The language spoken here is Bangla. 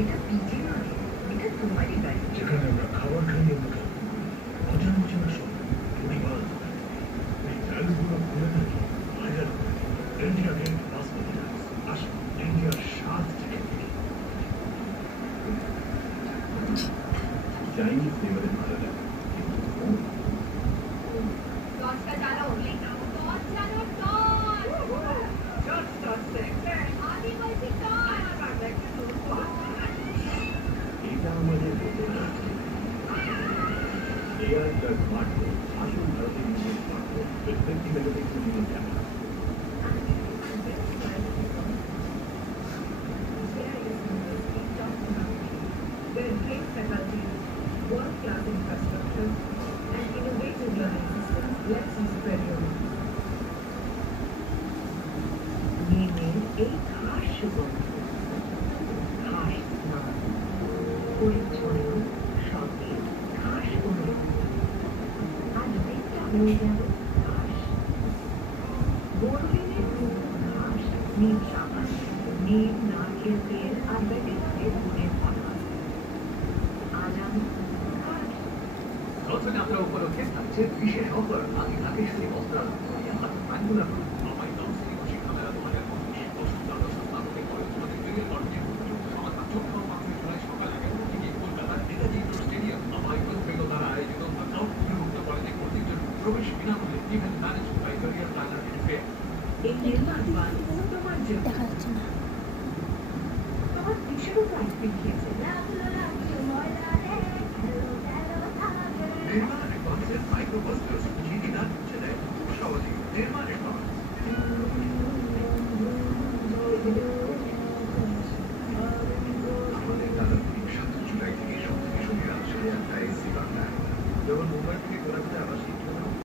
এটা পিজি নয়, এটা তোমারই বাড়ি। যেখানে আমরা খাবার খাইয়ে মতো অজানা অজানা সব পরিবার এই ভ্যালুগুলো ভুলে থাকি হাজার ইন্ডিয়া গেট বাসমতি রাইস আসুন ইন্ডিয়ার স্বাদ থেকে চাইনিজ ফ্লেভারের ভালো লাগে এটা আমাদের এআই প্লাস স্মার্টফোন আসল ভারতের নিজের smartphone with 50 megapixel video camera. Their great faculty, world-class infrastructure, and innovative learning systems lets you spread your wings. Meaning a harsh সুগন্ধ, harsh স্নান, পরিচ্ছন্ন, সতেজ, ঘাস অনুভূতি। আজ দিনটা হয়ে গেল ঘাস। বোরবেনের নতুন ঘাস, নীল সাবান, নীল নারকেল তেল আর ব্যাটারিতে গুড়ের পাতা। আজ আমি ঘাস। রচনা যাত্রা উপলক্ষে থাকছে বিশেষ অফার আগে থাকে সেই বস্ত্রাল আঙ্গুলা আমায় কাউন্সিলিং ও শিক্ষা মেলা 2025 অষ্টাদশ স্নাতকে পড়াশোনাতে ক্যারিয়ার গঠনের উপযুক্ত সমাজ 14 জুলাই সকাল 11টা থেকে কলকাতার নেতাজি ইন্ডোর স্টেডিয়াম আমায় বেগো দ্বারা আয়োজিত আউটমুক্ত কলেজে ভর্তির জন্য প্রবেশ বিনামূল্যে event manage by career planner fair. এই নির্মাণ বান তোমার জন্য। দেখা যাচ্ছে না। তোমার কিসেরও আইসক্রিম খেয়েছে? নির্মাণ অ্যাডভান্সের মাইক্রোবাস্টার্স জিডিদার জেলায় খুব সহজেই নির্মাণ অ্যাডভান্স। আমাদের দাদা 7 জুলাই থেকে 17 শনিবার 10:30 বাংলায় যখন মুম্বাই থেকে ঘোরাফেরা আবার